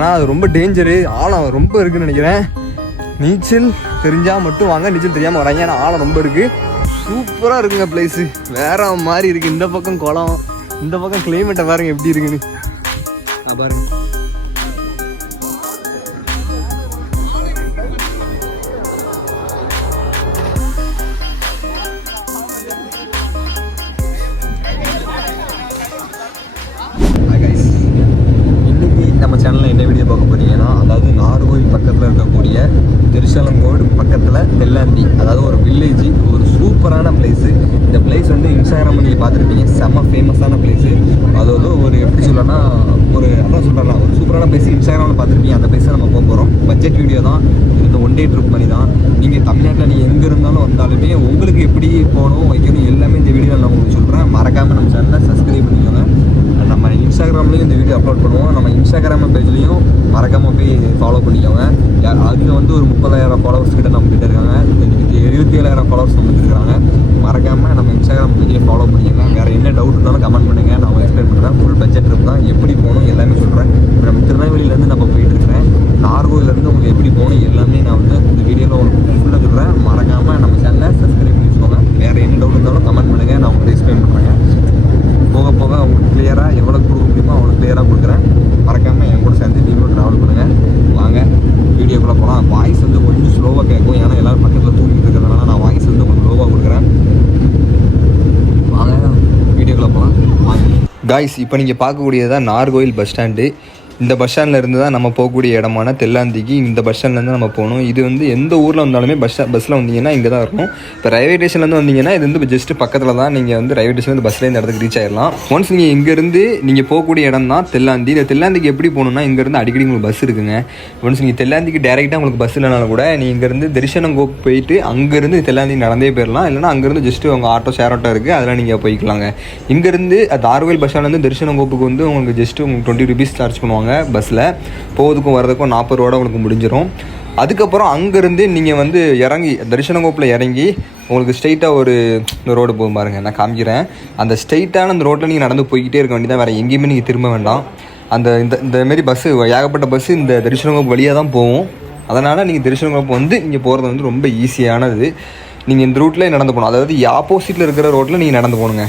ஆனால் அது ரொம்ப டேஞ்சரு, ஆழம் ரொம்ப இருக்குதுன்னு நினைக்கிறேன். நீச்சல் தெரிஞ்சால் மட்டும் வாங்க, நீச்சல் தெரியாமல் வராங்க. ஆனால் ஆழம் ரொம்ப இருக்குது. சூப்பராக இருக்குங்க பிளேஸு, வேற மாதிரி இருக்குது. இந்த பக்கம் குளம், இந்த பக்கம் கிளைமேட்டை பாருங்க எப்படி இருக்குன்னு பாருங்க. நம்ம சேனலில் என்ன வீடியோ பார்க்க போறீங்கன்னா, அதாவது நாகர்கோவில் பக்கத்தில் இருக்கக்கூடிய திருச்செலங்கோடு பக்கத்தில் தெல்லாந்தி, அதாவது ஒரு வில்லேஜ், ஒரு சூப்பரான பிளேஸு. இந்த பிளேஸ் வந்து இன்ஸ்டாகிராமில் நீங்கள் பார்த்துருப்பீங்க, செம்ம ஃபேமஸான பிளேஸு. அதாவது ஒரு எப்படி சொல்லனா, அதான் சொல்கிறேன், ஒரு சூப்பரான பிளேஸ் இன்ஸ்டாகிராமில் பார்த்துருப்பீங்க. அந்த பிளேஸை நம்ம போக போகிறோம். பட்ஜெட் வீடியோ தான் இந்த ஒன் டே ட்ரிப் மாதிரி தான். நீங்கள் தமிழ்நாட்டில் நீங்கள் எங்கே இருந்தாலும் வந்தாலுமே உங்களுக்கு எப்படி போகணும் வைக்கணும் எல்லாமே இந்த வீடியோவில் நான் உங்களுக்கு சொல்கிறேன். மறக்காமல் நம்ம சேனலை சப்ஸ்கிரைப் பண்ணிக்கோங்க. நம்ம இன்ஸ்டாகிராம்லேயும் இந்த வீடியோ அப்லோட் பண்ணுவோம். நம்ம இன்ஸ்டாகிராம் பேஜ்லேயும் மறக்காமல் போய் ஃபாலோ பண்ணிக்கோங்க. அதில் வந்து ஒரு 30,000 ஃபாலோவர்ஸ் கிட்ட நம்மகிட்ட இருக்காங்க. இன்னைக்கு 77,000 ஃபாலோவர்ஸ் நம்மகிட்ட இருக்காங்க. மறக்காமல் நம்ம இன்ஸ்டாகிராம் பேஜ்லேயே ஃபாலோ பண்ணிக்கோங்க. வேறு என்ன டவுட் இருந்தாலும் கமெண்ட் பண்ணுங்கள், நான் எக்ஸ்பிளைன் பண்ணுறேன். ஃபுல் பட்ஜெட் ட்ரிப் தான், எப்படி போகணும் எல்லாமே சொல்கிறேன். நம்ம திருநெல்வேலியிலேருந்து நம்ம போயிட்டுருக்கிறேன். நாகர்கோவிலேருந்து உங்களுக்கு எப்படி போகணும் எல்லாமே நான் வந்து இந்த வீடியோவில் உங்களுக்கு ஃபுல்லாக சொல்கிறேன். மறக்காமல் நம்ம சேனலை சப்ஸ்கிரைப் பண்ணி வச்சுக்கோங்க. வேறு என்ன டவுட் இருந்தாலும் கமெண்ட் பண்ணுங்கள், நான் உங்களுக்கு எக்ஸ்பிளைன் பண்ணுறேன். போக போக அவங்களுக்கு கிளியராக எவ்வளோ கொடுக்க முடியுமோ அவ்வளோ கிளியராக கொடுக்குறேன். மறக்காமல் என் கூட சேர்ந்து நீங்களும் ட்ராவல் பண்ணுங்கள். வாங்க வீடியோக்குள்ளே போகலாம். வாய்ஸ் வந்து கொஞ்சம் ஸ்லோவாக கேட்கும், ஏன்னா எல்லோரும் பக்கத்தில் தூங்கிட்டு இருக்கிறதுனால நான் வாய்ஸ் வந்து கொஞ்சம் ஸ்லோவாக கொடுக்குறேன். வாங்க வீடியோக்குள்ளே போகலாம். வாங்க காய்ஸ், இப்போ நீங்கள் பார்க்கக்கூடியது தான் நாகர்கோவில் பஸ் ஸ்டாண்டு. இந்த பஸ் ஸ்டாண்டில் இருந்து தான் நம்ம போகக்கூடிய இடமான தெல்லாந்திக்கு இந்த பஸ் ஸ்டாண்ட்லேருந்து நம்ம போகணும். இது வந்து எந்த ஊரில் வந்தாலுமே பஸ்ஸில் வந்தீங்கன்னா இங்கே தான் இருக்கும். இப்போ ரயில்வே ஸ்டேஷன்லேருந்து வந்தீங்கன்னா இது வந்து ஜஸ்ட்டு பக்கத்தில் தான். நீங்கள் வந்து ரயில்வே ஸ்டேஷன் பஸ்ஸில் இந்த இடத்துக்கு ரீச் ஆகிடலாம். ஒன்ஸ் நீங்கள் இங்கேருந்து நீங்கள் போகக்கூடிய இடம் தான் தெல்லாந்தி. இந்த தெல்லாந்திக்கு எப்படி போகணுன்னா, இங்கேருந்து அடிக்கடி உங்களுக்கு பஸ் இருக்குங்க. ஒன்ஸ் நீங்கள் தெல்லாந்திக்கு டேரெக்டாக உங்களுக்கு பஸ் இல்லைனாலும் கூட நீங்கள் இங்கேருந்து தரிசனங்கோப்பு போயிட்டு அங்கேருந்து தெல்லாந்தி நடந்தே போயிடலாம். இல்லைனா அங்கேருந்து ஜஸ்ட்டு உங்கள் ஆட்டோ ஷேர் ஆட்டோ இருக்குது, அதெல்லாம் நீங்கள் போய்க்கலாங்க. இங்கேருந்து நாகர்கோவில் பஸ் ஸ்டாண்ட்லேருந்து தரிசனங்கோப்புக்கு வந்து உங்களுக்கு ஜஸ்ட்டு உங்களுக்கு 20 rupees சார்ஜ் பண்ணுவாங்க. பஸ்ஸில் போகிறதுக்கும் வரதுக்கும் 40 ரூபா உங்களுக்கு முடிஞ்சிடும். அதுக்கப்புறம் அங்கேருந்து நீங்கள் வந்து இறங்கி தரிசனங்கோப்பில் இறங்கி உங்களுக்கு ஸ்ட்ரெயிட்டாக ஒரு ரோடு போகும் பாருங்கள், நான் காமிக்கிறேன். அந்த ஸ்ட்ரெயிட்டான அந்த ரோட்டில் நீங்கள் நடந்து போய்கிட்டே இருக்க வேண்டியதான், வேறு எங்கேயுமே நீங்கள் திரும்ப வேண்டாம். இந்தமாரி பஸ்ஸு ஏகப்பட்ட பஸ்ஸு இந்த தரிசனங்கோப்பு வழியாக தான் போகும். அதனால் நீங்கள் தரிசனங்கோப்பு வந்து இங்கே போகிறது வந்து ரொம்ப ஈஸியானது. நீங்கள் இந்த ரூட்டில் நடந்து போகணும். அதாவது ஆப்போசிட்டில் இருக்கிற ரோட்டில் நீங்கள் நடந்து போகணுங்க.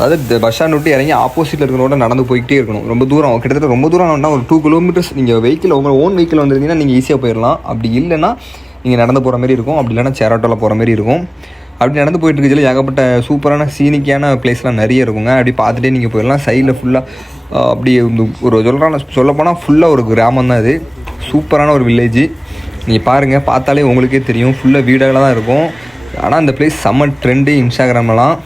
அதாவது பஸ் ஸ்டாண்ட் விட்டு இறங்கி ஆப்போசிட்டில் இருக்கிற ரோட்டை நடந்து போய்கிட்டே இருக்கணும். ரொம்ப தூரம், கிட்டத்தட்ட ரொம்ப தூரம் வேணால் ஒரு 2 kilometers. நீங்கள் வெஹிக்கிள் உங்கள் ஓன் வெஹிக்கிள் வந்துருந்தீங்கன்னா நீங்கள் ஈஸியாக போயிடலாம். அப்படி இல்லைன்னா நீங்கள் நடந்து போகிற மாதிரி இருக்கும். அப்படி இல்லைனா சேர் ஆட்டோவில் போகிற மாதிரி இருக்கும். அப்படி நடந்து போயிட்டு இருக்கிறதுல ஏகப்பட்ட சூப்பரான சீனிக்கான பிளேஸ்லாம் நிறைய இருக்குங்க. அப்படி பார்த்துட்டே நீங்கள் போயிடலாம். சைடில் ஃபுல்லாக அப்படி ஒரு சொல்லப்போனால் ஃபுல்லாக ஒரு கிராமம் தான் இது. சூப்பரான ஒரு வில்லேஜ். நீங்கள் பாருங்கள், பார்த்தாலே உங்களுக்கே தெரியும். ஃபுல்லாக வீடுகளாக தான் இருக்கும். ஆனால் அந்த பிளேஸ் செம்ம ட்ரெண்டு இன்ஸ்டாகிராம்லாம்.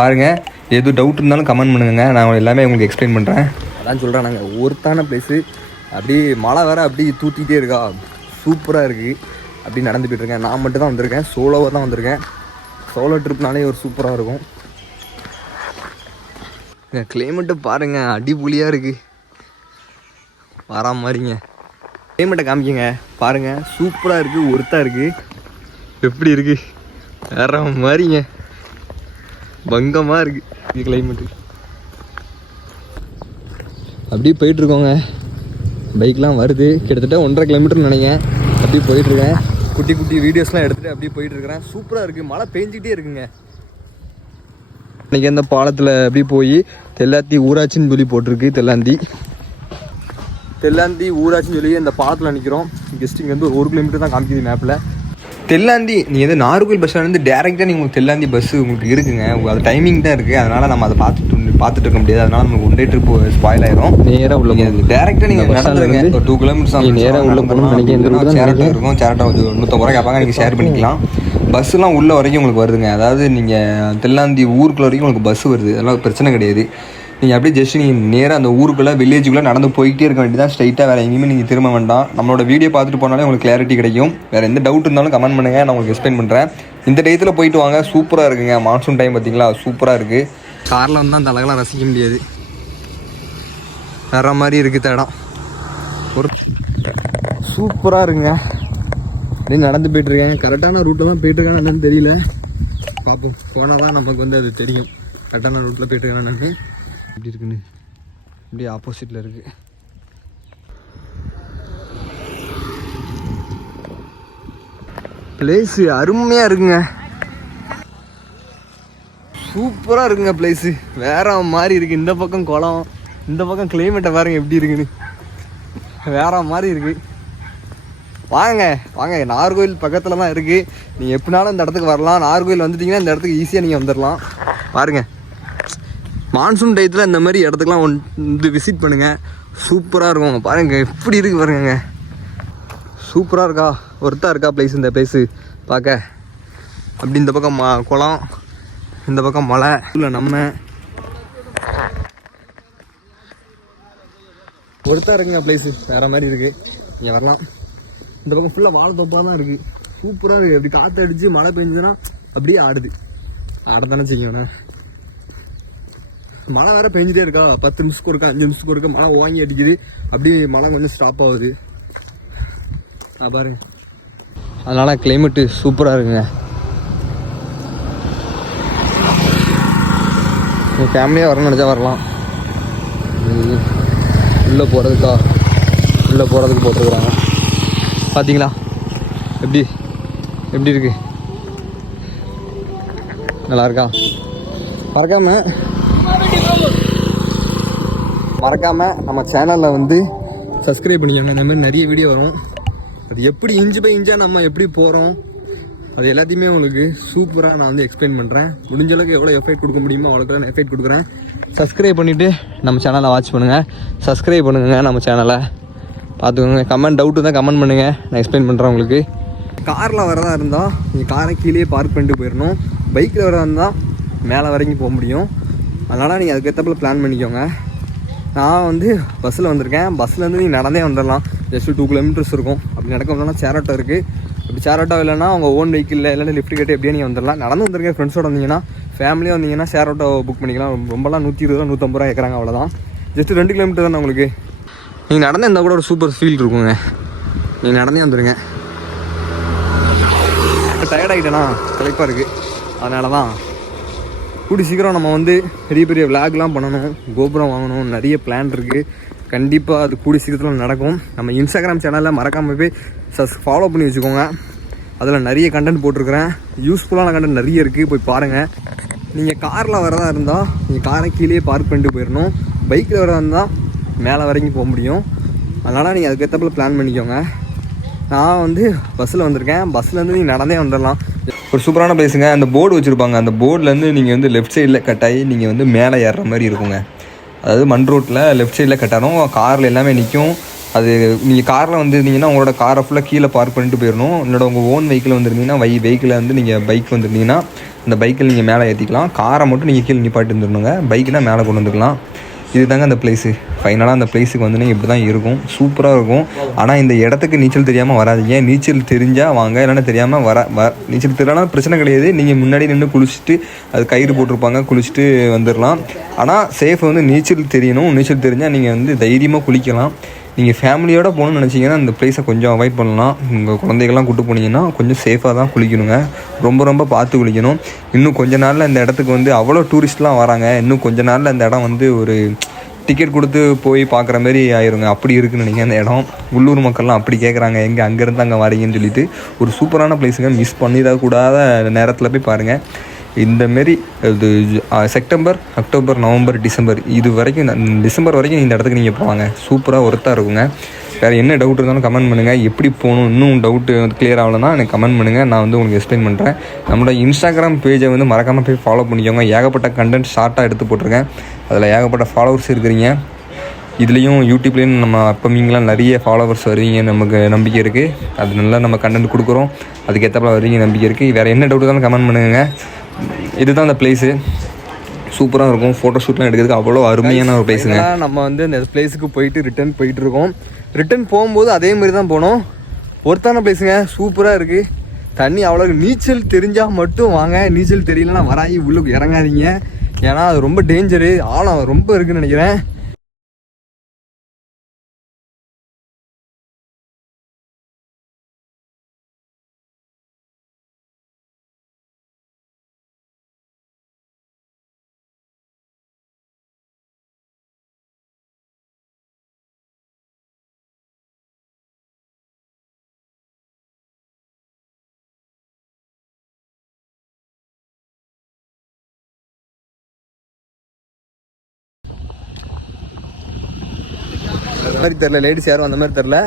பாருங்கள், எது டவுட் இருந்தாலும் கமெண்ட் பண்ணுங்க, நான் எல்லாமே உங்களுக்கு எக்ஸ்பிளைன் பண்ணுறேன். அதான் சொல்கிறேன், நாங்கள் ஒருத்தான பிளேஸு. அப்படியே மழை வேறு அப்படி தூத்திகிட்டே இருக்கா, சூப்பராக இருக்குது. அப்படி நடந்து போய்ட்டுருக்கேன். நான் மட்டும் தான் வந்திருக்கேன், சோலோவாக தான் வந்திருக்கேன். சோலோ ட்ரிப்னாலே ஒரு சூப்பராக இருக்கும். கிளைமேட்டு பாருங்கள், அடிபொலியாக இருக்குது. வரா மாதிரிங்க கிளைமேட்டை காமிக்கங்க. பாருங்கள், சூப்பராக இருக்குது, ஒருத்தாக இருக்குது. எப்படி இருக்குது, வேற மாதிரிங்க, பங்கமாக இருக்குது கிளைமேட்டு. அப்படியே போயிட்டுருக்கோங்க. பைக்லாம் வருது. கிட்டத்தட்ட 1.5 kilometer நினைக்கிறேன். அப்படியே போயிட்டுருக்கேன். குட்டி குட்டி வீடியோஸ்லாம் எடுத்துகிட்டு அப்படியே போயிட்டுருக்கிறேன். சூப்பராக இருக்குது. மழை பெஞ்சிக்கிட்டே இருக்குங்க. இன்றைக்கி அந்த பாலத்தில் அப்படியே போய் தெல்லாந்தி ஊராட்சின்னு சொல்லி போட்டிருக்கு. தெல்லாந்தி ஊராட்சின்னு சொல்லி அந்த பாலத்தில் நிற்கிறோம். ஜஸ்ட் இங்கே வந்து ஒரு 1 kilometer தான் காமிக்குது மேப்பில். தெல்லாந்தி நீங்கள் வந்து நாகர்கோவில் பஸ் ஸ்டாண்ட் வந்து டேரெக்டாக நீங்கள் உங்களுக்கு தெல்லாந்தி பஸ்ஸு உங்களுக்கு இருக்குங்க. அது டைமிங் தான் இருக்குது. அதனால் நம்ம அதை பார்த்துட்டு இருக்க முடியாது. அதனால் நமக்கு 1 day trip ஸ்பாயில் ஆயிரும். நேராக உள்ள டேரெக்டாக நீங்கள் நடந்துருங்க. ஒரு 2 kilometers நேராக உள்ள போகணும்னு நினைக்கிறேன். சேரட்டோ இருக்கும். சேரட்டோ 150 ரூபா கேட்பாங்க, நீங்கள் ஷேர் பண்ணிக்கலாம். பஸ்ஸுலாம் உள்ள வரைக்கும் உங்களுக்கு வருதுங்க. அதாவது நீங்கள் தெல்லாந்தி ஊருக்குள்ள வரைக்கும் உங்களுக்கு பஸ் வருது. அதெல்லாம் பிரச்சனை கிடையாது. நீங்கள் அப்படியே ஜஸ்ட் நீங்கள் நேராக அந்த ஊருக்குள்ளே வில்லேஜுக்குள்ளே நடந்து போய்கிட்டே இருக்க வேண்டியதான், ஸ்ட்ரைட்டாக. வேறு எங்கேயுமே நீங்கள் திரும்ப வேண்டாம். நம்மளோட வீடியோ பார்த்துட்டு போனாலே உங்களுக்கு கிளாரிட்டி கிடைக்கும். வேறு எந்த டவுட் இருந்தாலும் கமெண்ட் பண்ணுங்கள், நான் உங்களுக்கு எக்ஸ்பிளைன் பண்ணுறேன். இந்த டயத்தில் போயிட்டு வாங்க, சூப்பராக இருக்குங்க. மான்சூன் டைம் பார்த்தீங்களா, சூப்பராக இருக்குது. காரில் வந்து அந்த அழகெல்லாம் ரசிக்க முடியாது. வேற மாதிரி இருக்குது இடம். ஒரு சூப்பராக இருக்குங்க. அப்படியே நடந்து போய்ட்டுருக்கேன். கரெக்டான ரூட்டில் தான் போய்ட்டுருக்கேன், என்னன்னு தெரியல. பார்ப்போம், போனால் தான் நமக்கு வந்து அது தெரியும் கரெக்டான ரூட்டில் போய்ட்டுருக்கேன். எனக்கு எப்படி இருக்குன்னு இப்படி ஆப்போசிட்டில் இருக்குது. பிளேஸு அருமையாக இருக்குங்க, சூப்பராக இருக்குங்க பிளேஸு, வேற மாதிரி இருக்குது. இந்த பக்கம் குளம், இந்த பக்கம் கிளைமேட்டை பாருங்க எப்படி இருக்குன்னு, வேற மாதிரி இருக்குது. வாங்க வாங்க, நாகர்கோவில் பக்கத்தில் தான் இருக்குது. நீங்கள் எப்படினாலும் இந்த இடத்துக்கு வரலாம். நாகர்கோவில் வந்துட்டிங்கன்னா இந்த இடத்துக்கு ஈஸியாக நீங்கள் வந்துடலாம். பாருங்கள், மான்சூன் டயத்தில் இந்த மாதிரி இடத்துக்குலாம் வந்து விசிட் பண்ணுங்கள், சூப்பராக இருக்கும். பாருங்கள் எப்படி இருக்குது பாருங்க, சூப்பராக இருக்கா, ஒர்த்தாக இருக்கா பிளேஸ். இந்த பிளேஸு பார்க்க அப்படி இந்த பக்கம் குளம், இந்த பக்கம் மலை, இல்லை நம்ம ஒர்த்தாக இருக்குங்க பிளேஸு, வேறு மாதிரி இருக்குது. நீங்கள் வரலாம். இந்த பக்கம் ஃபுல்லாக வாழைத்தோப்பாக தான் இருக்குது, சூப்பராக இருக்குது. அப்படி காற்று அடித்து மழை பெஞ்சதுன்னா அப்படியே ஆடுது, ஆடத்தானே செய்யணும். மழை வேறு பெஞ்சிட்டே இருக்கா, 10 நிமிஷத்துக்கு ஒருக்கா 5 நிமிஷத்துக்கு ஒருக்கா மழை வாங்கி அடிக்குது. அப்படியே மழை கொஞ்சம் ஸ்டாப் ஆகுது பாருங்க. அதனால் கிளைமேட்டு சூப்பராக இருக்குங்க. உங்கள் ஃபேமிலியாக வரணும்னு நினச்சா வரலாம். உள்ளே போகிறதுக்கு போட்டுருக்குறாங்க பார்த்தீங்களா, எப்படி எப்படி இருக்கு, நல்லா இருக்கா? மறக்காமல் நம்ம சேனலில் வந்து சப்ஸ்கிரைப் பண்ணிக்கோங்க. இந்த மாதிரி நிறைய வீடியோ வரும். அது எப்படி இன்ச்சு பை இன்ச்சாக நம்ம எப்படி போகிறோம் அது எல்லாத்தையுமே உங்களுக்கு சூப்பராக நான் வந்து எக்ஸ்பிளைன் பண்ணுறேன். முடிஞ்ச அளவுக்கு எவ்வளோ எஃபெக்ட் கொடுக்க முடியுமோ அவ்வளோக்கு நான் எஃபெக்ட் கொடுக்குறேன். சப்ஸ்கிரைப் பண்ணிவிட்டு நம்ம சேனலை வாட்ச் பண்ணுங்கள், சப்ஸ்கிரைப் பண்ணுங்க நம்ம சேனலை பார்த்துக்கோங்க. கமெண்ட் டவுட்டு தான் கமெண்ட் பண்ணுங்கள், நான் எக்ஸ்பிளைன் பண்ணுறேன் உங்களுக்கு. காரில் வரதா இருந்தால் நீங்கள் காரை கீழே பார்க் பண்ணிட்டு போயிடணும். பைக்கில் வரதா இருந்தால் மேலே வரைக்கும் போக முடியும். அதனால் நீங்கள் அதுக்கேற்றப்பல பிளான் பண்ணிக்கோங்க. நான் வந்து பஸ்ஸில் வந்திருக்கேன். பஸ்ஸில் நீங்கள் நடந்தே வந்துடலாம், ஜஸ்ட்டு 2 கிலோமீட்டர்ஸ் இருக்கும். அப்படி நடக்க வந்தோம்னா ஷேர் ஆட்டோ இருக்குது. அப்படி ஷேர் ஆட்டோ இல்லைன்னா அவங்க ஓன் வெஹிக்கிளில் இல்லைன்னா லிஃப்ட் கேட்டு எப்படியே நீங்கள் வந்துடலாம். நடந்து வந்திருக்கேன். ஃப்ரெண்ட்ஸோடு வந்தீங்கன்னா, ஃபேமிலியாக வந்தீங்கன்னா ஷேர் ஆட்டோ புக் பண்ணிக்கலாம். ரொம்பலாம் 120 ரூபா 150 ரூபா கேட்குறாங்க, அவ்வளோதான். ஜஸ்ட்டு 2 கிலோமீட்டர் தானே உங்களுக்கு. நீங்கள் நடந்து இருந்தால் கூட ஒரு சூப்பர் ஃபீல் இருக்குங்க. நீங்கள் நடந்தே வந்துடுங்க. டயர்டாகிட்டேனா களைப்பாக இருக்குது, அதனால தான் கூடி சீக்கிரம் நம்ம வந்து பெரிய பெரிய விளாக்லாம் பண்ணணும், கோபுரம் வாங்கணும், நிறைய பிளான் இருக்குது. கண்டிப்பாக அது கூடி சீக்கிரத்தில் நடக்கும். நம்ம இன்ஸ்டாகிராம் சேனலில் மறக்காமல் போய் ஃபாலோ பண்ணி வச்சுக்கோங்க. அதில் நிறைய கண்டென்ட் போட்டிருக்கிறேன், யூஸ்ஃபுல்லான கண்டென்ட் நிறைய இருக்குது, போய் பாருங்கள். நீங்கள் காரில் வரதா இருந்தால் நீங்கள் காரை கீழே பார்க் பண்ணிட்டு போயிடணும். பைக்கில் வரதா இருந்தால் மேலே வரைக்கும் போக முடியும். அதனால் நீங்கள் அதுக்கேற்றப்பல பிளான் பண்ணிக்கோங்க. நான் வந்து பஸ்ஸில் வந்திருக்கேன். பஸ்ஸிலேருந்து நீங்கள் நடந்தே வந்துடலாம். ஒரு சூப்பரான பிளேஸுங்க. அந்த போர்டு வச்சுருப்பாங்க, அந்த போர்ட்லேருந்து நீங்கள் வந்து லெஃப்ட் சைடில் கட்டாயி நீங்கள் வந்து மேலே ஏறுற மாதிரி இருக்குங்க. அதாவது மண் ரோட்டில் லெஃப்ட் சைடில் கட்டாரும், காரில் எல்லாமே நிற்கும். அது நீங்கள் காரில் வந்துருந்தீங்கன்னா உங்களோட காரை ஃபுல்லாக கீழே பார்க் பண்ணிட்டு போயிடணும். இல்லைனா உங்கள் ஓன் வெஹிக்கிள் வந்துருந்தீங்கன்னா வெஹிக்கில் வந்து நீங்கள் பைக் வந்துருந்தீங்கன்னா அந்த பைக்கில் நீங்கள் மேலே ஏற்றிக்கலாம். காரை மட்டும் நீங்கள் கீழே நிப்பாட்டி வந்துடணுங்க, பைக்குனால் மேலே கொண்டு வந்துக்கலாம். இது தாங்க அந்த பிளேஸு. ஃபைனலாக அந்த பிளேஸுக்கு வந்து இப்படி தான் இருக்கும், சூப்பராக இருக்கும். ஆனால் இந்த இடத்துக்கு நீச்சல் தெரியாமல் வராதிங்க. நீச்சல் தெரிஞ்சால் வாங்க, இல்லைன்னா தெரியாமல் நீச்சல் தெரியலாம் பிரச்சனை கிடையாது. நீங்கள் முன்னாடி நின்று குளிச்சுட்டு அது கயிறு போட்டிருப்பாங்க, குளிச்சுட்டு வந்துடலாம். ஆனால் சேஃப் வந்து நீச்சல் தெரியணும். நீச்சல் தெரிஞ்சால் நீங்கள் வந்து தைரியமாக குளிக்கலாம். நீங்கள் ஃபேமிலியோடு போகணுன்னு நினச்சிங்கன்னா இந்த பிளேஸை கொஞ்சம் அவாய்ட் பண்ணலாம். உங்கள் குழந்தைகள்லாம் கூட்டு போனீங்கன்னா கொஞ்சம் சேஃபாக தான் குளிக்கணுங்க, ரொம்ப பார்த்து குளிக்கணும். இன்னும் கொஞ்ச நாளில் இந்த இடத்துக்கு வந்து அவ்வளோ டூரிஸ்ட்லாம் வராங்க. இன்னும் கொஞ்ச நாளில் இந்த இடம் வந்து ஒரு டிக்கெட் கொடுத்து போய் பார்க்குற மாதிரி ஆயிருங்க, அப்படி இருக்குன்னு நினைக்கிறேன் அந்த இடம். உள்ளூர் மக்கள்லாம் அப்படி கேட்குறாங்க, எங்கே அங்கேருந்து அங்கே வரீங்கன்னு சொல்லிட்டு. ஒரு சூப்பரான பிளேஸுங்க, மிஸ் பண்ணிடக்கூடாத நேரத்தில் போய் பாருங்கள். இந்தமாரி இது செப்டம்பர், அக்டோபர், நவம்பர், டிசம்பர் இது வரைக்கும், டிசம்பர் வரைக்கும் இந்த இடத்துக்கு நீங்கள் போவாங்க, சூப்பராக ஒர்த்தாக இருக்குங்க. வேறு என்ன டவுட் இருந்தாலும் கமெண்ட் பண்ணுங்கள். எப்படி போகணும் இன்னும் டவுட்டு வந்து கிளியர் ஆகலைன்னா எனக்கு கமெண்ட் பண்ணுங்கள், நான் வந்து உங்களுக்கு எக்ஸ்பிளைன் பண்ணுறேன். நம்மளோட இன்ஸ்டாகிராம் பேஜை வந்து மறக்காமல் போய் ஃபாலோ பண்ணிக்கோங்க. ஏகப்பட்ட கண்டென்ட் ஷார்ட்டாக எடுத்து போட்டிருக்கேன், அதில் ஏகப்பட்ட ஃபாலோவர்ஸ் இருக்கிறீங்க. இதுலேயும் யூடியூப்லேயும் நம்ம அப்பமீங்களாம் நிறைய ஃபாலோவர்ஸ் வருவீங்க, நமக்கு நம்பிக்கை இருக்குது. அது நல்லா நம்ம கண்டென்ட் கொடுக்குறோம், அதுக்கேற்றப்பல வருவீங்க நம்பிக்கை இருக்குது. வேறு என்ன டவுட் இருந்தாலும் கமெண்ட் பண்ணுங்கள். இதுதான் அந்த பிளேஸு, சூப்பராக இருக்கும். ஃபோட்டோ ஷூட்லாம் எடுக்கிறதுக்கு அவ்வளோ அருமையான ஒரு பிளேஸுங்க. நம்ம வந்து இந்த பிளேஸுக்கு போயிட்டு ரிட்டர்ன் போயிட்டுருக்கோம். ரிட்டர்ன் போகும்போது அதே மாதிரி தான் போனோம். ஒருத்தான பிளேஸுங்க, சூப்பராக இருக்குது. தண்ணி அவ்வளோ, நீச்சல் தெரிஞ்சால் மட்டும் வாங்க, நீச்சல் தெரியலன்னா வராயி உள்ளுக்கு இறங்காதீங்க. ஏன்னா அது ரொம்ப டேஞ்சரு, ஆழம் ரொம்ப இருக்குதுன்னு நினைக்கிறேன். மாதிரி தெரில, லேடிஸ் யாரும் அந்த மாதிரி தெரில.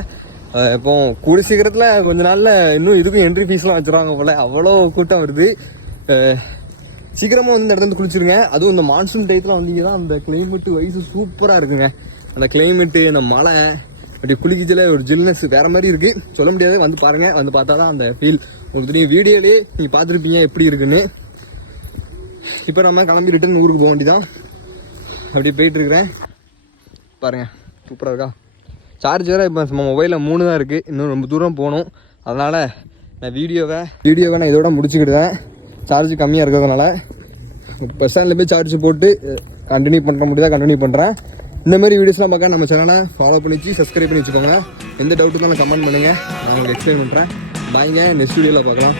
இப்போ கூடிய சீக்கிரத்தில் கொஞ்ச நாளில் இன்னும் இதுக்கும் என்ட்ரி ஃபீஸ்லாம் வச்சுருவாங்க போல், அவ்வளோ கூட்டம் வருது. சீக்கிரமாக வந்து இந்த இடத்துல குளிச்சிருங்க. அதுவும் இந்த மான்சூன் டயத்தில் வந்தீங்கன்னா அந்த கிளைமேட்டு வயசு சூப்பராக இருக்குங்க. அந்த கிளைமேட்டு, அந்த மழை, அப்படி குளிக்கச்சில் ஒரு ஜில்னஸ் வேறு மாதிரி இருக்குது, சொல்ல முடியாது. வந்து பாருங்கள், வந்து பார்த்தா தான் அந்த ஃபீல் உங்களுக்கு தெரியும். வீடியோலேயே நீங்கள் பார்த்துருப்பீங்க எப்படி இருக்குன்னு. இப்போ நம்ம கிளம்பி ரிட்டன் ஊருக்கு போக வேண்டியதான். அப்படியே போயிட்டுருக்குறேன் பாருங்கள், சூப்பராக இருக்கா. சார்ஜ் வேறு இப்போ நம்ம மொபைலில் 3 தான் இருக்குது, இன்னும் ரொம்ப தூரம் போகணும். அதனால் நான் வீடியோவை நான் இதோட முடிச்சுக்கிட்டேன். சார்ஜ் கம்மியாக இருக்கிறதுனால பஸ் ஸ்டாண்டில் போய் சார்ஜ் போட்டு கண்டினியூ பண்ணுற முடியாத கண்டினியூ பண்ணுறேன். இந்த மாதிரி வீடியோஸ்லாம் பார்க்க நம்ம சேனலை ஃபாலோ பண்ணிச்சு சப்ஸ்கிரைப் பண்ணி வச்சுக்கோங்க. எந்த டவுட்டுக்கும் நான் கமெண்ட் பண்ணுங்கள், நான் உங்களுக்கு எக்ஸ்பிளைன் பண்ணுறேன். பாய்ங்க, நெக்ஸ்ட் வீடியோவில் பார்க்கலாம்.